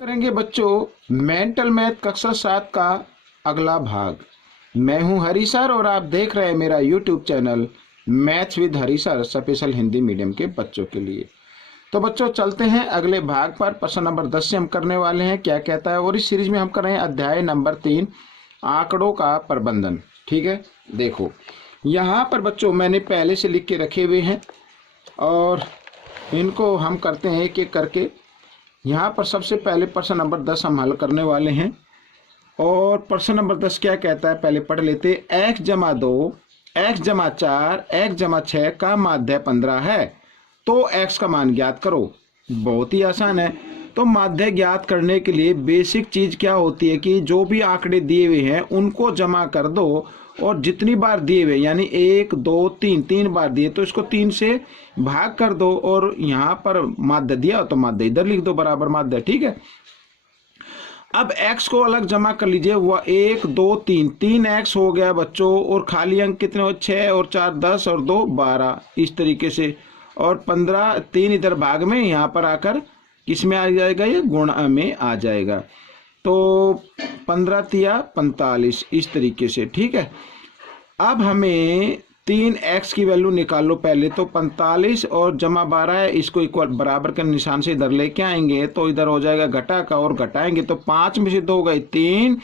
करेंगे बच्चों mental math कक्षा 7 का अगला भाग। मैं हूं हरी सर और आप देख रहे हैं मेरा YouTube channel maths with Hari sir special Hindi medium के बच्चों के लिए। तो बच्चों चलते हैं अगले भाग पर। प्रश्न नंबर 10 से हम करने वाले हैं क्या कहता है, और इस सीरीज में हम कर रहे हैं अध्याय नंबर 3 आंकड़ों का प्रबंधन। ठीक है, देखो यहाँ पर बच्चों मैंने पहले से लिख के रखे हुए हैं और इनको हम करते हैं एक एक करके। यहाँ पर सबसे पहले प्रश्न नंबर 10 हम हल करने वाले हैं। और प्रश्न नंबर 10 क्या कहता है पहले पढ़ लेते। x जमा 2 x जमा 4 x जमा 6 का माध्य 15 है, तो x का मान ज्ञात करो। बहुत ही आसान है। तो माध्य ज्ञात करने के लिए बेसिक चीज क्या होती है कि जो भी आंकड़े दिए हुए हैं उनको जमा कर दो, और जितनी बार दिए हुए यानी 1 2 3 3 बार दिए तो इसको 3 से भाग कर दो, और यहाँ पर माध्य दिया तो माध्य इधर लिख दो बराबर माध्य। ठीक है, अब x को अलग जमा कर लीजिए। वह 1 2 3 3x हो गया बच्चों, और खाली अंक कितने हो 6 और 4 10 और 2 12 इस तरीके से, और 15 3 इधर भाग में यहाँ पर आकर किस में आ जाएगा, ये गुणा में आ जाएगा। तो 15 तिया 45 इस तरीके से। ठीक है, अब हमें 3x की वैल्यू निकालो पहले। तो 45 और जमा 12 है, इसको इक्वल बराबर के निशान से इधर लेके आएंगे तो इधर हो जाएगा घटा का, और घटाएंगे तो 5 में से 2 गए 3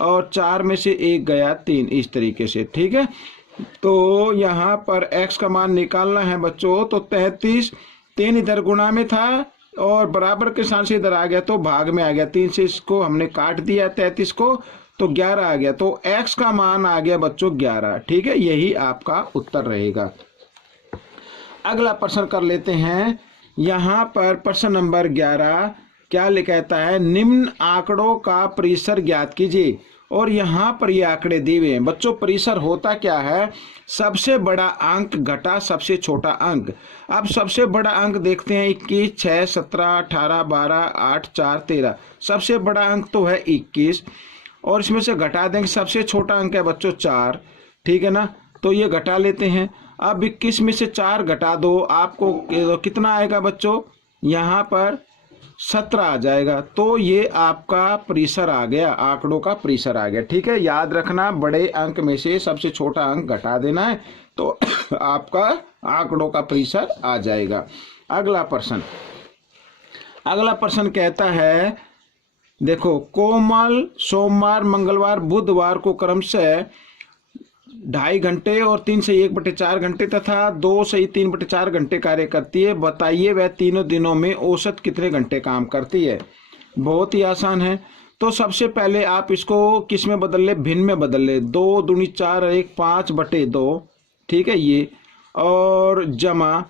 और 4 में से 1 गया 3 इस तरीके से। ठीक है, तो यहाँ पर x का मान निकालना है बच्चों। तो 33 3 इधर गुणा में था और बराबर के निशान से इधर आ गया तो भाग में आ गया। 3 से इसको हमने काट दिया 33 को, तो 11 आ गया। तो x का मान आ गया बच्चों 11। ठीक है, यही आपका उत्तर रहेगा। अगला प्रश्न कर लेते हैं। यहाँ पर प्रश्न नंबर 11 क्या कहता है, निम्न आंकड़ों का परिसर ज्ञात कीजिए। और यहाँ पर ये आंकड़े दिए हुए हैं बच्चों। परिसर होता क्या है, सबसे बड़ा अंक घटा सबसे छोटा अंक। अब सबसे बड़ा अंक देखते हैं 21 6 17 18 12 8 4 13। सबसे बड़ा अंक तो है 21, और इसमें से घटा देंगे सबसे छोटा अंक है बच्चों 4। ठीक है ना, तो ये घटा लेते हैं। अब 21 में से 4 घटा दो, आपको कितना आएगा बच्चों, यहाँ पर 17 आ जाएगा। तो ये आपका परिसर आ गया, आंकड़ों का परिसर आ गया। ठीक है, याद रखना बड़े अंक में से सबसे छोटा अंक घटा देना है तो आपका आंकड़ों का परिसर आ जाएगा। अगला प्रश्न कहता है, देखो कोमल सोमवार मंगलवार बुधवार को क्रमशः 2.5 घंटे और 3 से 1/4 घंटे तथा 2 से 3/4 घंटे कार्य करती है। बताइए वह तीनों दिनों में औसत कितने घंटे काम करती है। बहुत ही आसान है। तो सबसे पहले आप इसको किस में बदल ले, भिन्न में बदल ले। 2 दूनी 4 और 1 5/2। ठीक है, ये और जमा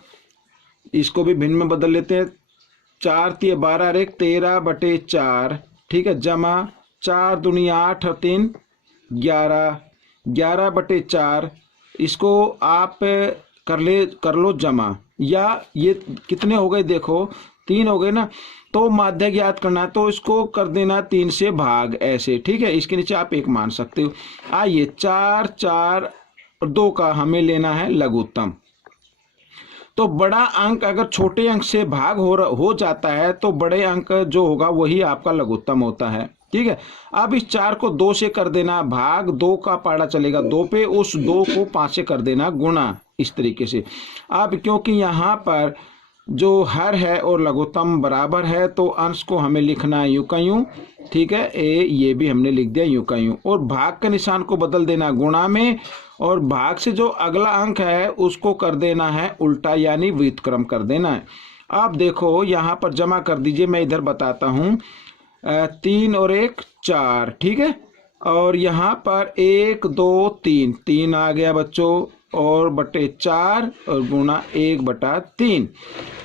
इसको भी भिन्न में बदल लेते हैं। 4 तिया 12 और 1 13/4। ठीक है, जमा 4 दूनी 8 और 3 11 11/4। इसको आप कर लो जमा, या ये कितने हो गए देखो 3 हो गए ना। तो माध्य ज्ञात करना है तो इसको कर देना 3 से भाग ऐसे। ठीक है, इसके नीचे आप 1 मान सकते हो। आइए 4 4 और 2 का हमें लेना है लघुत्तम। तो बड़ा अंक अगर छोटे अंक से भाग हो जाता है तो बड़े अंक जो होगा वही आपका लघुत्तम होता है। ठीक है, अब इस 4 को 2 से कर देना भाग, 2 का पाड़ा चलेगा 2 पे, उस 2 को 5 से कर देना गुणा इस तरीके से। अब क्योंकि यहाँ पर जो हर है और लघुत्तम बराबर है तो अंश को हमें लिखना है यूं का यूं। ठीक है, ये भी हमने लिख दिया यूं का यूं, और भाग के निशान को बदल देना गुणा में, और भाग से जो अगला अंक है उसको कर देना है उल्टा यानी व्युत्क्रम कर देना है। अब देखो यहाँ पर जमा कर दीजिए, मैं इधर बताता हूँ। 3 और 1 4। ठीक है, और यहाँ पर 1 2 3 3 आ गया बच्चों, और बटे 4 और गुणा 1/3।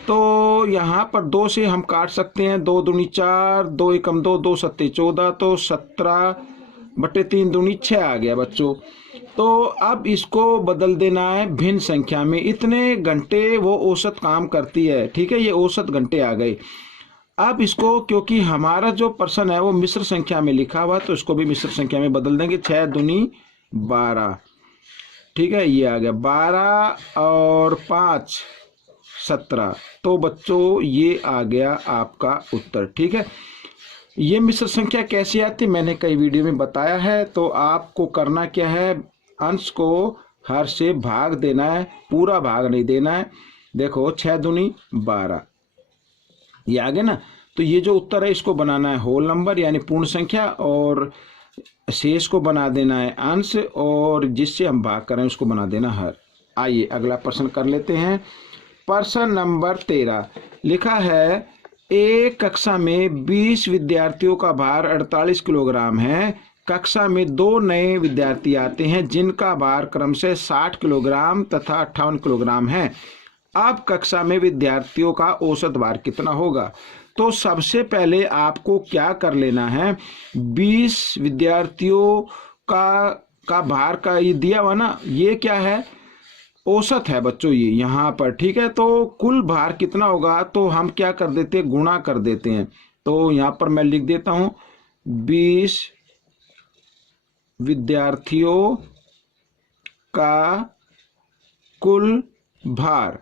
तो यहाँ पर 2 से हम काट सकते हैं। 2 दूनी 4 2 एकम 2 2 सत्ते 14, तो 17/3 दूनी 6 आ गया बच्चों। तो अब इसको बदल देना है भिन्न संख्या में। इतने घंटे वो औसत काम करती है। ठीक है, ये औसत घंटे आ गए। अब इसको क्योंकि हमारा जो प्रश्न है वो मिश्र संख्या में लिखा हुआ तो इसको भी मिश्र संख्या में बदल देंगे। 6 दूनी 12। ठीक है, ये आ गया 12 और 5 17। तो बच्चों ये आ गया आपका उत्तर। ठीक है, ये मिश्र संख्या कैसी आती है मैंने कई वीडियो में बताया है। तो आपको करना क्या है, अंश को हर से भाग देना है, पूरा भाग नहीं देना है। देखो 6 दूनी 12, ये आ गया ना। तो ये जो उत्तर है इसको बनाना है होल नंबर यानी पूर्ण संख्या, और शेष को बना देना है अंश, और जिससे हम भाग करें उसको बना देना हर। आइए अगला प्रश्न कर लेते हैं। प्रश्न नंबर 13 लिखा है, एक कक्षा में 20 विद्यार्थियों का भार 48 किलोग्राम है। कक्षा में 2 नए विद्यार्थी आते हैं जिनका भार क्रमशः 60 किलोग्राम तथा 58 किलोग्राम है। अब कक्षा में विद्यार्थियों का औसत भार कितना होगा? तो सबसे पहले आपको क्या कर लेना है, 20 विद्यार्थियों का भार का ये दिया हुआ ना, ये क्या है, औसत है बच्चों ये यहाँ पर, ठीक है। तो कुल भार कितना होगा, तो हम क्या कर देते हैं, गुणा कर देते हैं। तो यहाँ पर मैं लिख देता हूँ 20 विद्यार्थियों का कुल भार,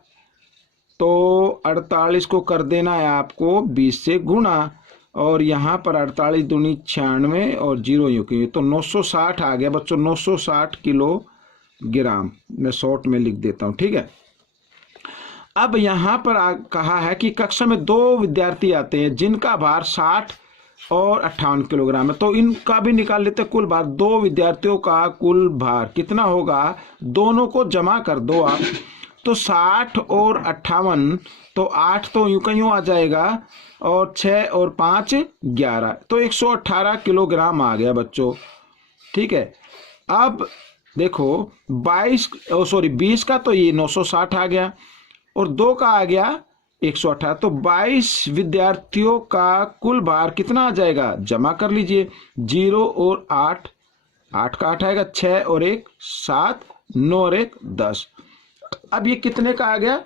तो 48 को कर देना है आपको 20 से गुणा, और यहाँ पर 48 दूनी 96 और 0 यूं की, तो 960 आ गया बच्चों, 960 किलोग्राम। मैं शॉर्ट में लिख देता हूँ, ठीक है। अब यहाँ पर कहा है कि कक्षा में 2 विद्यार्थी आते हैं जिनका भार 60 और 58 किलोग्राम है। तो इनका भी निकाल लेते हैं कुल भार। 2 विद्यार्थियों का कुल भार कितना होगा, दोनों को जमा कर दो आप, तो 60 और 58, तो 8 तो यूं का यूं आ जाएगा, और 6 और 5 11, तो 118 किलोग्राम आ गया बच्चों, ठीक है। अब देखो 20 का तो ये 960 आ गया, और 2 का आ गया 118, तो 22 विद्यार्थियों का कुल भार कितना आ जाएगा, जमा कर लीजिए। 0 और 8, 8 का 8 आएगा, 6 और 1 7, 9 और 1 10। अब ये कितने का आ गया,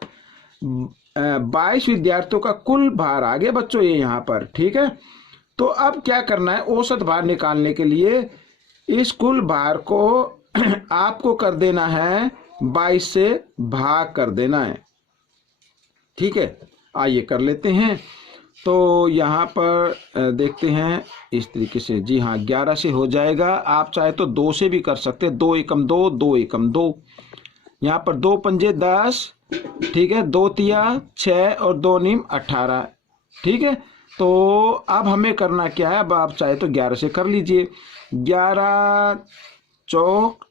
22 विद्यार्थियों का कुल भार आ गया बच्चों ये यहाँ पर, ठीक है। तो अब क्या करना है, औसत भार निकालने के लिए इस कुल भार को आपको कर देना है 22 से भाग कर देना है, ठीक है। आइए कर लेते हैं। तो यहाँ पर देखते हैं इस तरीके से, जी हाँ 11 से हो जाएगा। आप चाहे तो 2 से भी कर सकते हैं, 2 एकम 2, 2 एकम 2, यहाँ पर 2 पंजे 10, ठीक है, 2 तिया 6 और 2 नीम 18, ठीक है। तो अब हमें करना क्या है, अब आप चाहे तो 11 से कर लीजिए। 11 चौक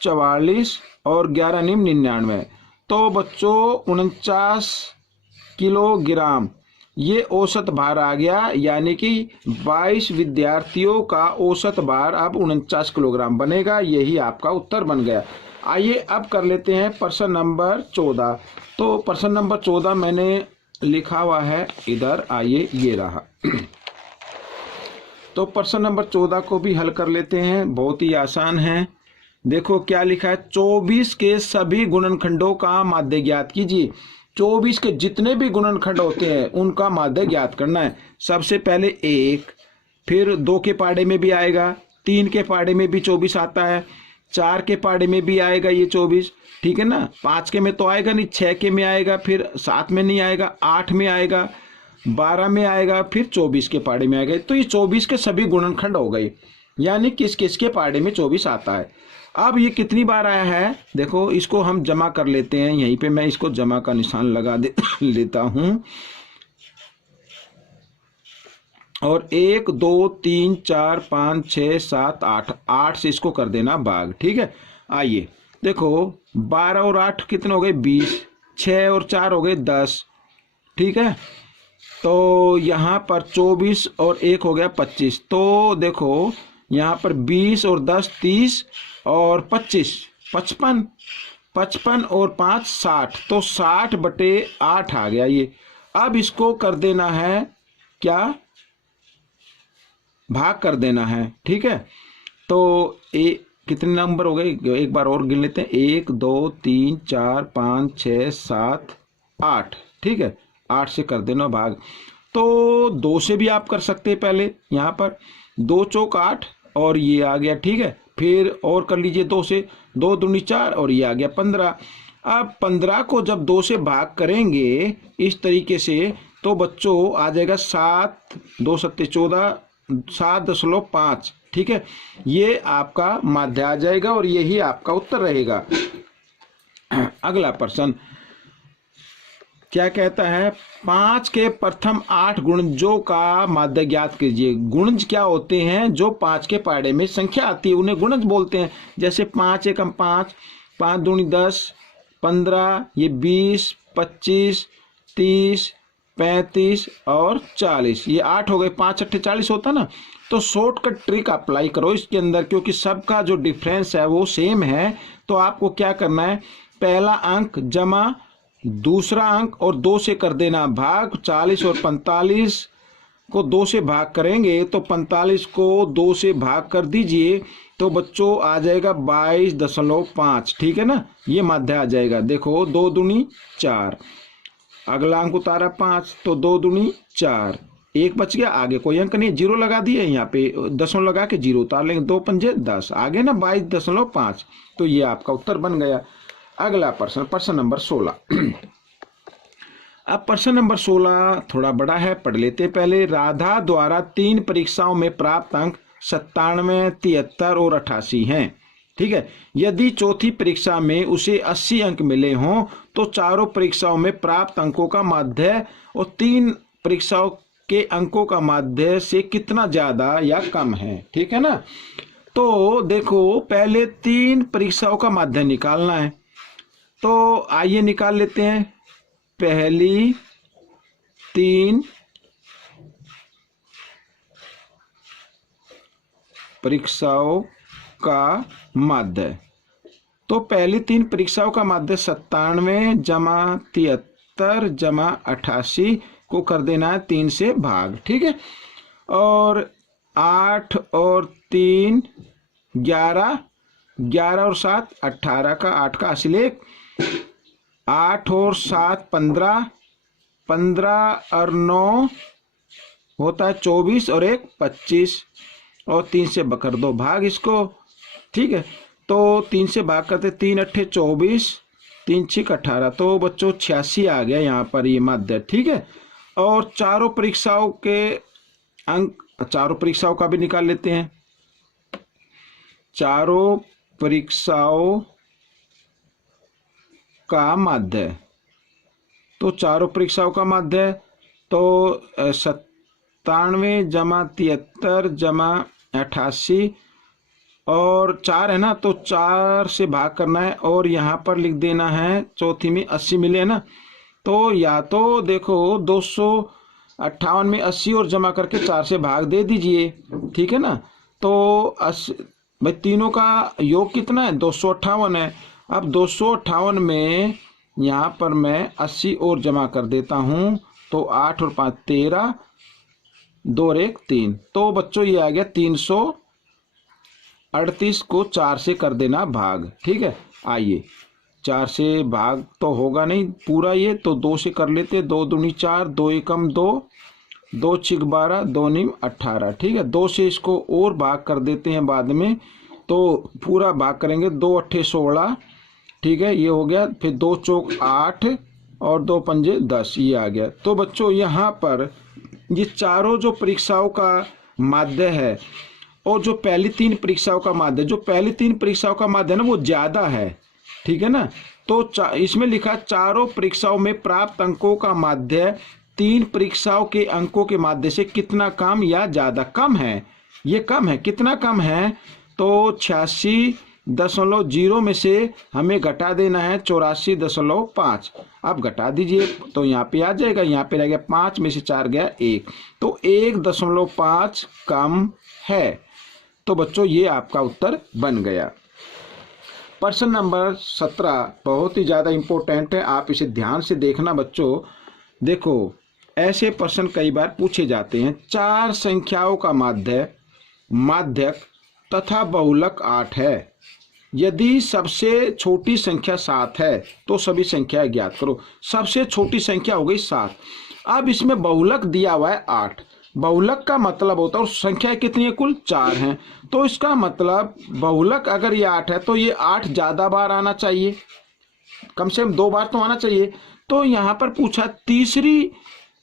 44 और 11 नीम 99, तो बच्चों 49 किलोग्राम ये औसत भार आ गया, यानी कि 22 विद्यार्थियों का औसत भार अब 49 किलोग्राम बनेगा। यही आपका उत्तर बन गया। आइए अब कर लेते हैं प्रश्न नंबर 14। तो प्रश्न नंबर 14 मैंने लिखा हुआ है इधर, आइए ये रहा। तो प्रश्न नंबर 14 को भी हल कर लेते हैं, बहुत ही आसान है। देखो क्या लिखा है, 24 के सभी गुणनखंडों का माध्य ज्ञात कीजिए। 24 के जितने भी गुणनखंड होते हैं उनका माध्य ज्ञात करना है। सबसे पहले 1, फिर 2 के पाड़े में भी आएगा, 3 के पाड़े में भी 24 आता है, 4 के पाड़े में भी आएगा ये 24, ठीक है ना। 5 के में तो आएगा नहीं, 6 के में आएगा, फिर 7 में नहीं आएगा, 8 में आएगा, 12 में आएगा, फिर 24 के पाड़े में आएगा। तो ये 24 के सभी गुणनखंड हो गए, यानी किस किस के पाड़े में 24 आता है। अब ये कितनी बार आया है, देखो इसको हम जमा कर लेते हैं। यहीं पे मैं इसको जमा का निशान लगा लेता हूं, और 1 2 3 4 5 6 7 8, 8 से इसको कर देना भाग, ठीक है। आइए देखो 12 और 8 कितने हो गए, 20, 6 और 4 हो गए 10, ठीक है। तो यहाँ पर 24 और 1 हो गया 25। तो देखो यहाँ पर 20 और 10 30 और 25 55, 55 और 5 60, तो 60/8 आ गया ये। अब इसको कर देना है क्या, भाग कर देना है, ठीक है। तो कितने नंबर हो गए, एक बार और गिन लेते हैं, 1 2 3 4 5 6 7 8, ठीक है। 8 से कर देना भाग। तो 2 से भी आप कर सकते हैं, पहले यहाँ पर 2 चौक 8 और ये आ गया, ठीक है। फिर और कर लीजिए 2 से, 2 दूनी 4 और ये आ गया 15। अब 15 को जब 2 से भाग करेंगे इस तरीके से, तो बच्चों आ जाएगा 7 2 7 14, 7.5, ठीक है। ये आपका माध्य आ जाएगा और यही आपका उत्तर रहेगा। अगला प्रश्न क्या कहता है, 5 के प्रथम 8 गुणजों का माध्य ज्ञात कीजिए। गुणज क्या होते हैं, जो 5 के पहाड़े में संख्या आती है उन्हें गुणज बोलते हैं। जैसे 5 एकम 5, 5 दूनी 10, 15, ये 20, 25, 30, 35 और 40, ये 8 हो गए। 5 अट्ठे 40 होता ना। तो शॉर्टकट ट्रिक अप्लाई करो इसके अंदर, क्योंकि सबका जो डिफरेंस है वो सेम है। तो आपको क्या करना है, पहला अंक जमा दूसरा अंक और 2 से कर देना भाग। 40 और 45 को 2 से भाग करेंगे तो 45 को 2 से भाग कर दीजिए तो बच्चों आ जाएगा 22.5, ठीक है ना। ये माध्य आ जाएगा। देखो 2 दूनी 4, अगला अंक उतारा 5 तो 2 दूनी 4, 1 बच गया, आगे कोई अंक नहीं, 0 लगा दिए, यहाँ पे दशमलव लगा के 0 उतार लेंगे, 2 पंजे 10, आगे ना 22.5। तो ये आपका उत्तर बन गया। अगला प्रश्न, प्रश्न नंबर 16। अब प्रश्न नंबर 16 थोड़ा बड़ा है, पढ़ लेते पहले। राधा द्वारा 3 परीक्षाओं में प्राप्त अंक 97, 73 और 88 हैं, ठीक है। यदि चौथी परीक्षा में उसे 80 अंक मिले हों तो चारों परीक्षाओं में प्राप्त अंकों का माध्य और 3 परीक्षाओं के अंकों का माध्य से कितना ज्यादा या कम है, ठीक है ना। तो देखो पहले 3 परीक्षाओं का माध्य निकालना है, तो आइए निकाल लेते हैं। पहली 3 परीक्षाओं का माध्य, तो पहली 3 परीक्षाओं का माध्य 97 जमा 73 जमा 88 को कर देना है 3 से भाग, ठीक है। और 8 और 3 11, 11 और 7 18 का 8 का हासिल 8 और 7 15, 15 और 9 होता है 24 और 1 25 और 3 से कर दो भाग इसको, ठीक है। तो 3 से भाग करते 3 अट्ठे 24, 3 छिक 18, तो बच्चों 86 आ गया यहाँ पर ये माध्य, ठीक है। और चारों परीक्षाओं के अंक, चारों परीक्षाओं का भी निकाल लेते हैं। चारों परीक्षाओं का माध्य, तो चारों परीक्षाओं का माध्य तो 97 जमा 73 जमा 88 और 4 है ना, तो 4 से भाग करना है और यहाँ पर लिख देना है चौथी में 80 मिले है ना। तो या तो देखो 258 में 80 और जमा करके 4 से भाग दे दीजिए, ठीक है ना। तो 80 भाई तीनों का योग कितना है, 258 है। अब 258 में यहाँ पर मैं 80 और जमा कर देता हूँ, तो 8 और 5 13, 2 और 1 3, तो बच्चों ये आ गया 338 को 4 से कर देना भाग, ठीक है। आइए 4 से भाग तो होगा नहीं पूरा ये, तो 2 से कर लेते, 2 दूनी 4, 2 एकम 2, 2 छिक 12, 2 नीम 18, ठीक है। 2 से इसको और भाग कर देते हैं बाद में, तो पूरा भाग करेंगे, 2 अट्ठे 16, ठीक है, ये हो गया। फिर 2 चौक 8 और 2 पंजे 10, ये आ गया। तो बच्चों यहाँ पर ये चारों जो परीक्षाओं का माध्य है और जो पहली 3 परीक्षाओं का माध्य, जो पहली 3 परीक्षाओं का माध्य है ना वो ज्यादा है, ठीक है ना। तो इसमें लिखा चारों परीक्षाओं में प्राप्त अंकों का माध्य 3 परीक्षाओं के अंकों के माध्य से कितना कम या ज्यादा, कम है। ये कम है, कितना कम है, तो 86.0 में से हमें घटा देना है 84.5। अब घटा दीजिए तो यहाँ पे आ जाएगा, यहाँ पे रह गया 5 में से 4 गया 1, तो 1.5 कम है। तो बच्चों ये आपका उत्तर बन गया। प्रश्न नंबर 17 बहुत ही ज़्यादा इम्पोर्टेंट है, आप इसे ध्यान से देखना बच्चों। देखो ऐसे प्रश्न कई बार पूछे जाते हैं। 4 संख्याओं का माध्य, माध्यक तथा बहुलक 8 है। यदि सबसे छोटी संख्या 7 है तो सभी संख्याएं ज्ञात करो। सबसे छोटी संख्या हो गई 7। अब इसमें बहुलक दिया हुआ है 8। बहुलक का मतलब होता है और संख्या कितनी है, कुल 4 हैं। तो इसका मतलब बहुलक अगर ये 8 है तो ये 8 ज्यादा बार आना चाहिए, कम से कम 2 बार तो आना चाहिए। तो यहाँ पर पूछा तीसरी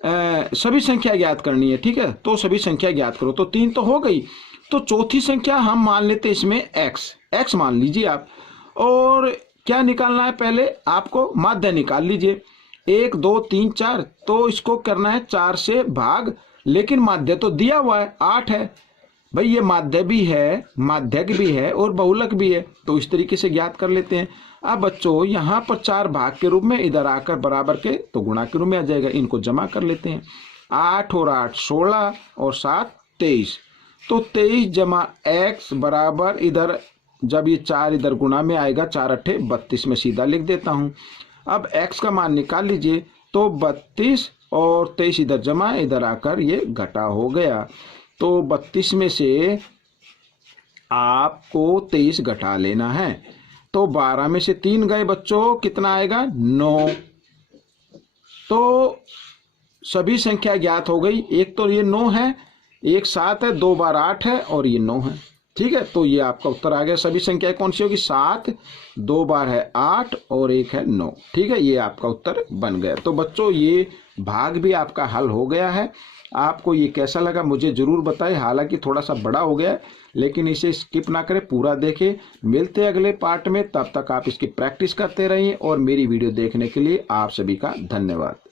सभी संख्या ज्ञात करनी है, ठीक है। तो सभी संख्या ज्ञात करो। तो 3 तो हो गई। तो चौथी संख्या हम मान लेते हैं इसमें x मान लीजिए आप। और क्या निकालना है, पहले आपको माध्य निकाल लीजिए। 1 2 3 4, तो इसको करना है 4 से भाग, लेकिन माध्य तो दिया हुआ है 8 है भाई। ये माध्य भी है, माध्यक भी है और बहुलक भी है, तो इस तरीके से ज्ञात कर लेते हैं। अब बच्चों यहाँ पर 4 भाग के रूप में, इधर आकर बराबर के तो गुणा के रूप में आ जाएगा। इनको जमा कर लेते हैं। 8 और 8 16 और 7 23। तो 23 जमा x बराबर, इधर जब ये 4 इधर गुणा में आएगा, 4 अट्ठे 32 में सीधा लिख देता हूँ। अब x का मान निकाल लीजिए। तो 32 और 23 इधर जमा, इधर आकर ये घटा हो गया। तो 32 में से आपको 23 घटा लेना है। तो 12 में से 3 गए बच्चों, कितना आएगा 9। तो सभी संख्या ज्ञात हो गई। एक तो ये 9 है, एक 7 है, 2 बार 8 है और ये 9 है, ठीक है। तो ये आपका उत्तर आ गया। सभी संख्याएं कौन सी होगी, 7, 2 बार है 8 और एक है 9, ठीक है। ये आपका उत्तर बन गया। तो बच्चों ये भाग भी आपका हल हो गया है। आपको ये कैसा लगा मुझे जरूर बताएं। हालांकि थोड़ा सा बड़ा हो गया, लेकिन इसे स्किप ना करें, पूरा देखें। मिलते हैं अगले पार्ट में, तब तक आप इसकी प्रैक्टिस करते रहिए। और मेरी वीडियो देखने के लिए आप सभी का धन्यवाद।